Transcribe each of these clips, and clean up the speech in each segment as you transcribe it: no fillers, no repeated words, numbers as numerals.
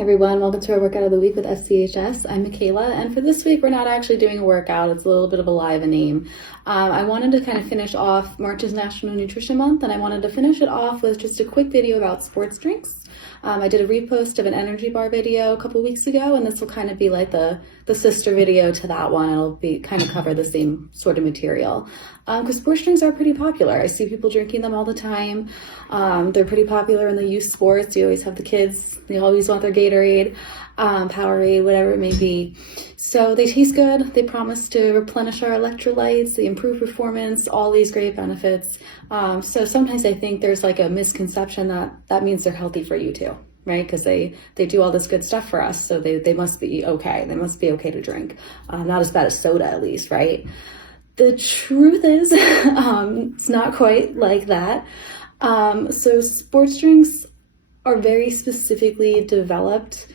Everyone, welcome to our workout of the week with SCHS. I'm Michaela, and for this week, we're not actually doing a workout. It's a little bit of a lie of a name. I wanted to kind of finish off March's National Nutrition Month, and I wanted to finish it off with just a quick video about sports drinks. I did a repost of an energy bar video a couple weeks ago, and this will kind of be like the sister video to that one. It'll be kind of cover the same sort of material. Because sports drinks are pretty popular. I see people drinking them all the time. They're pretty popular in the youth sports. You always have the kids. They always want their Gatorade, Powerade, whatever it may be. So they taste good. They promise to replenish our electrolytes. They improve performance, all these great benefits. So sometimes I think there's like a misconception that means they're healthy for you too, right? Because they do all this good stuff for us. So they must be okay. They must be okay to drink. Not as bad as soda, at least, right? The truth is, it's not quite like that. So sports drinks are very specifically developed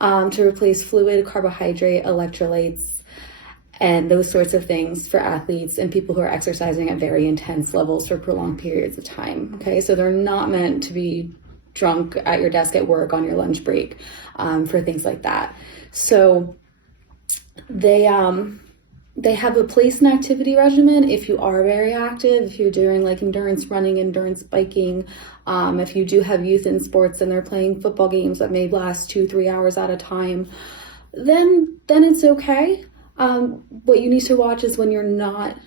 to replace fluid, carbohydrate, electrolytes, and those sorts of things for athletes and people who are exercising at very intense levels for prolonged periods of time. Okay, so they're not meant to be drunk at your desk at work on your lunch break for things like that. So they have a place and activity regimen if you are very active, if you're doing like endurance running, endurance biking, if you do have youth in sports and they're playing football games that may last 2-3 hours at a time, then it's okay. What you need to watch is when you're not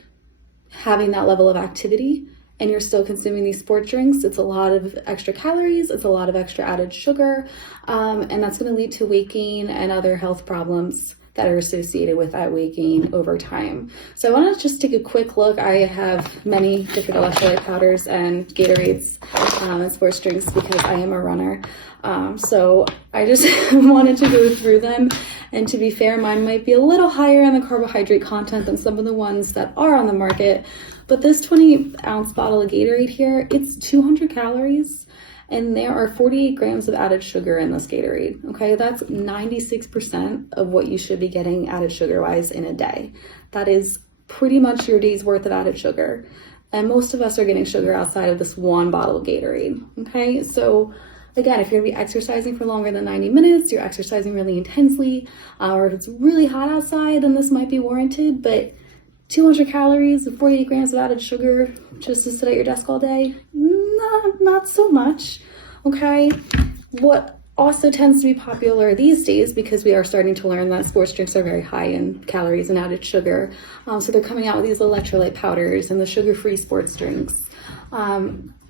having that level of activity and you're still consuming these sports drinks. It's a lot of extra calories, it's a lot of extra added sugar, and that's going to lead to weight gain and other health problems that are associated with that weight gain over time. So I want to just take a quick look. I have many different electrolyte powders and Gatorades and sports drinks because I am a runner. So I just wanted to go through them. And to be fair, mine might be a little higher in the carbohydrate content than some of the ones that are on the market. But this 20-ounce bottle of Gatorade here, it's 200 calories. And there are 48 grams of added sugar in this Gatorade, okay? That's 96% of what you should be getting added sugar-wise in a day. That is pretty much your day's worth of added sugar. And most of us are getting sugar outside of this one bottle of Gatorade, okay? So again, if you're gonna be exercising for longer than 90 minutes, you're exercising really intensely, or if it's really hot outside, then this might be warranted, but 200 calories and 48 grams of added sugar just to sit at your desk all day? Not so much, okay? What also tends to be popular these days, because we are starting to learn that sports drinks are very high in calories and added sugar, so they're coming out with these electrolyte powders and the sugar-free sports drinks.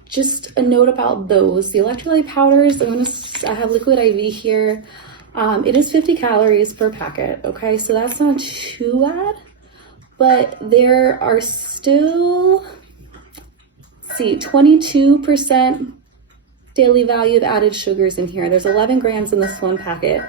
Just a note about those. The electrolyte powders, I have Liquid IV here. It is 50 calories per packet, okay? So that's not too bad. But there are still, 22% daily value of added sugars in here. There's 11 grams in this one packet.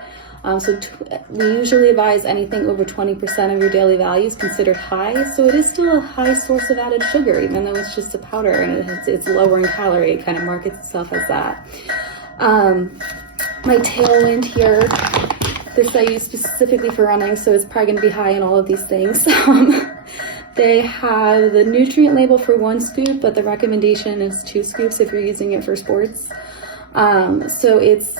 We usually advise anything over 20% of your daily value is considered high. So it is still a high source of added sugar, even though it's just a powder and it's lower in calorie. It kind of markets itself as that. My Tailwind here, this I use specifically for running, so it's probably going to be high in all of these things. They have the nutrient label for 1 scoop, but the recommendation is 2 scoops if you're using it for sports. So it's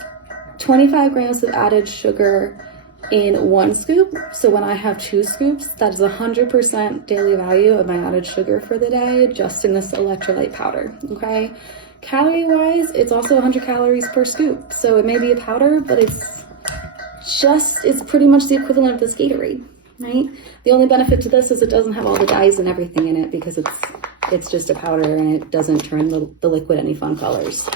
25 grams of added sugar in 1 scoop. So when I have 2 scoops, that is 100% daily value of my added sugar for the day, just in this electrolyte powder, okay? Calorie-wise, it's also 100 calories per scoop. So it may be a powder, but it's pretty much the equivalent of this Gatorade, right? The only benefit to this is it doesn't have all the dyes and everything in it, because it's just a powder and it doesn't turn the liquid any fun colors.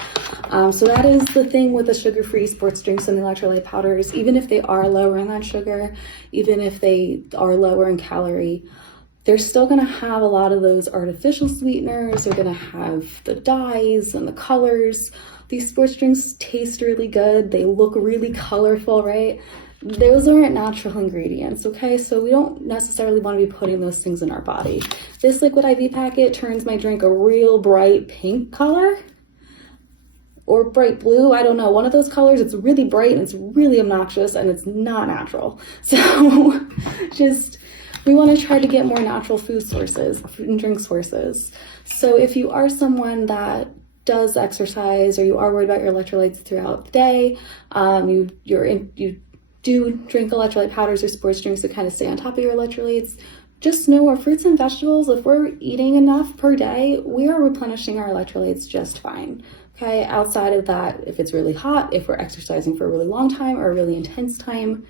So that is the thing with the sugar-free sports drinks and the electrolyte powders. Even if they are lower in that sugar, even if they are lower in calorie, they're still going to have a lot of those artificial sweeteners. They're going to have the dyes and the colors. These sports drinks taste really good. They look really colorful, right? Those aren't natural ingredients, okay? So we don't necessarily want to be putting those things in our body. This Liquid IV packet turns my drink a real bright pink color or bright blue. I don't know. One of those colors, it's really bright and it's really obnoxious and it's not natural. So we want to try to get more natural food sources, food and drink sources. So if you are someone that does exercise or you are worried about your electrolytes throughout the day, you do drink electrolyte powders or sports drinks to kind of stay on top of your electrolytes, just know our fruits and vegetables, if we're eating enough per day, we are replenishing our electrolytes just fine. Okay, outside of that, if it's really hot, if we're exercising for a really long time or a really intense time,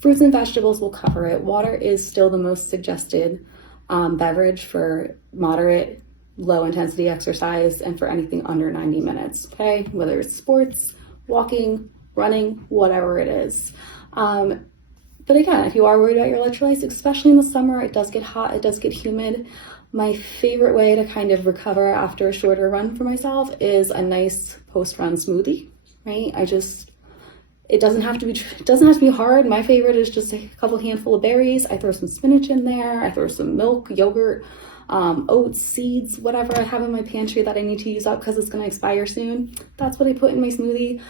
fruits and vegetables will cover it. Water is still the most suggested beverage for moderate, low intensity exercise and for anything under 90 minutes, okay? Whether it's sports, walking, running, whatever it is. But again, if you are worried about your electrolytes, especially in the summer, it does get hot, it does get humid. My favorite way to kind of recover after a shorter run for myself is a nice post-run smoothie, right? It doesn't have to be hard. My favorite is just a couple handful of berries. I throw some spinach in there. I throw some milk, yogurt, oats, seeds, whatever I have in my pantry that I need to use up because it's going to expire soon. That's what I put in my smoothie.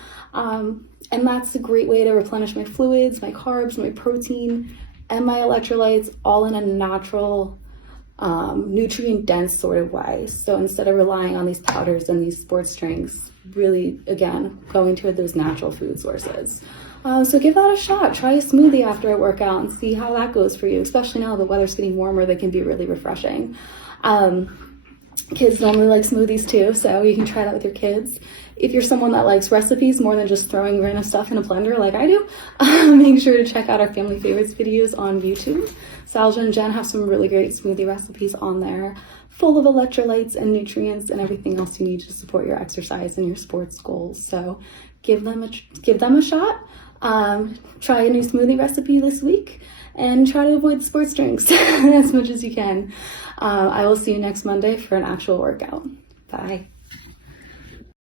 And that's a great way to replenish my fluids, my carbs, my protein, and my electrolytes all in a natural, nutrient-dense sort of way. So instead of relying on these powders and these sports drinks, really, again, going to those natural food sources. So give that a shot. Try a smoothie after a workout and see how that goes for you, especially now the weather's getting warmer. They can be really refreshing. Kids normally like smoothies too, so you can try that with your kids. If you're someone that likes recipes more than just throwing random stuff in a blender like I do, make sure to check out our family favorites videos on YouTube. Salja and Jen have some really great smoothie recipes on there, full of electrolytes and nutrients and everything else you need to support your exercise and your sports goals. So give them a shot. Try a new smoothie recipe this week and try to avoid sports drinks as much as you can. I will see you next Monday for an actual workout. Bye.